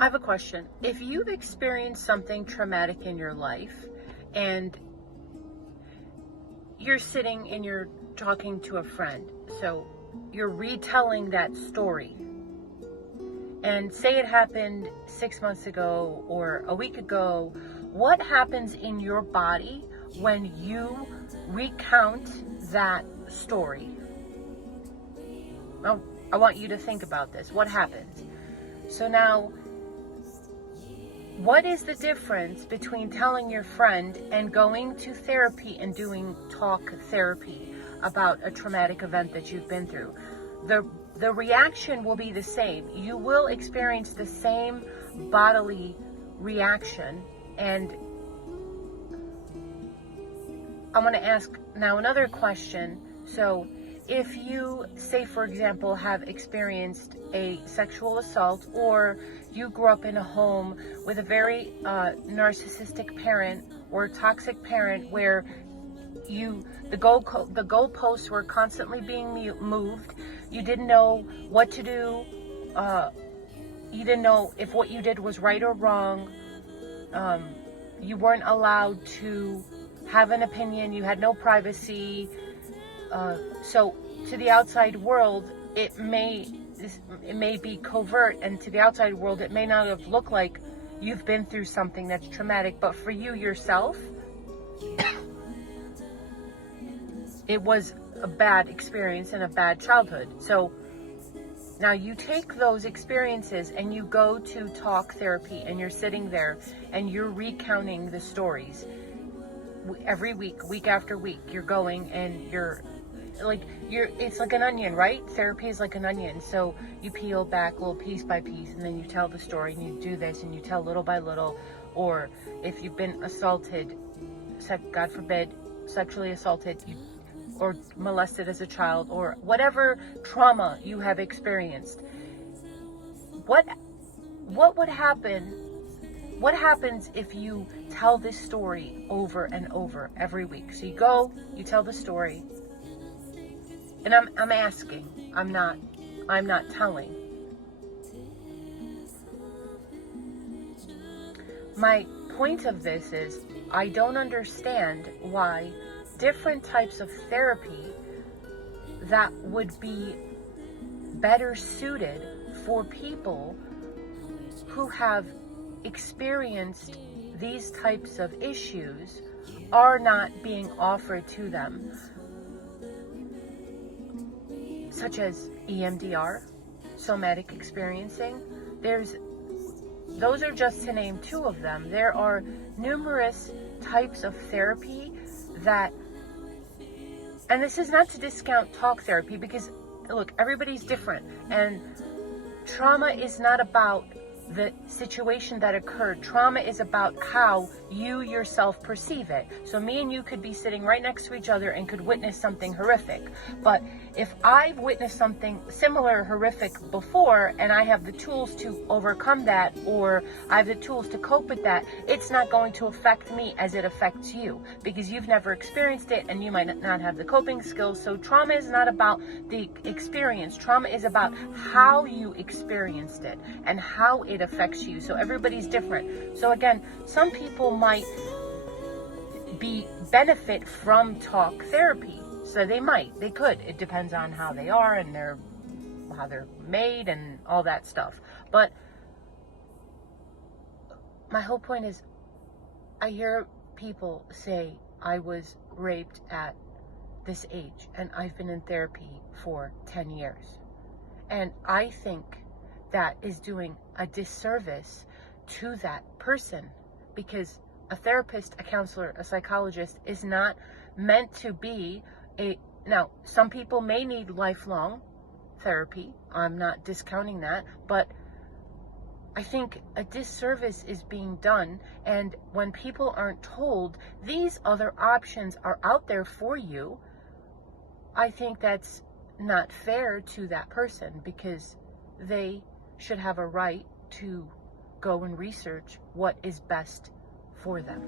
I have a question. If you've experienced something traumatic in your life and you're sitting and you're talking to a friend, so you're retelling that story, and say it happened 6 months ago or a week ago, what happens in your body when you recount that story? Well, I want you to think about this. What happens? So now, what is the difference between telling your friend and going to therapy and doing talk therapy about a traumatic event that you've been through? The reaction will be the same. You will experience the same bodily reaction. And I'm going to ask now another question. So if you, say for example, have experienced a sexual assault, or you grew up in a home with a very narcissistic parent or toxic parent where the goalposts were constantly being moved, you didn't know what to do, you didn't know if what you did was right or wrong, you weren't allowed to have an opinion, you had no privacy. So to the outside world, it may be covert, and to the outside world, it may not have looked like you've been through something that's traumatic, but for you yourself, it was a bad experience and a bad childhood. So now you take those experiences and you go to talk therapy, and you're sitting there and you're recounting the stories every week after week. You're going and it's like an onion, right? Therapy is like an onion. So you peel back little piece by piece, and then you tell the story, and you do this, and you tell little by little. Or if you've been assaulted, God forbid, sexually assaulted, or molested as a child, or whatever trauma you have experienced, what would happen? What happens if you tell this story over and over every week? So you go, you tell the story. And I'm asking, I'm not telling. My point of this is, I don't understand why different types of therapy that would be better suited for people who have experienced these types of issues are not being offered to them, such as EMDR, somatic experiencing. Those are just to name two of them. There are numerous types of therapy that, and this is not to discount talk therapy, because look, everybody's different, and trauma is not about the situation that occurred. Trauma is about how you yourself perceive it. So me and you could be sitting right next to each other and could witness something horrific. But if I've witnessed something similar horrific before, and I have the tools to overcome that, or I have the tools to cope with that, it's not going to affect me as it affects you, because you've never experienced it and you might not have the coping skills. So trauma is not about the experience. Trauma is about how you experienced it and how it affects you. So everybody's different. So again, some people might benefit from talk therapy. So they could. It depends on how they are and how they're made and all that stuff. But my whole point is, I hear people say, I was raped at this age and I've been in therapy for 10 years. And I think that is doing a disservice to that person, because a therapist, a counselor, a psychologist is not meant to be now, some people may need lifelong therapy. I'm not discounting that, but I think a disservice is being done. And when people aren't told these other options are out there for you, I think that's not fair to that person, because they should have a right to go and research what is best for them.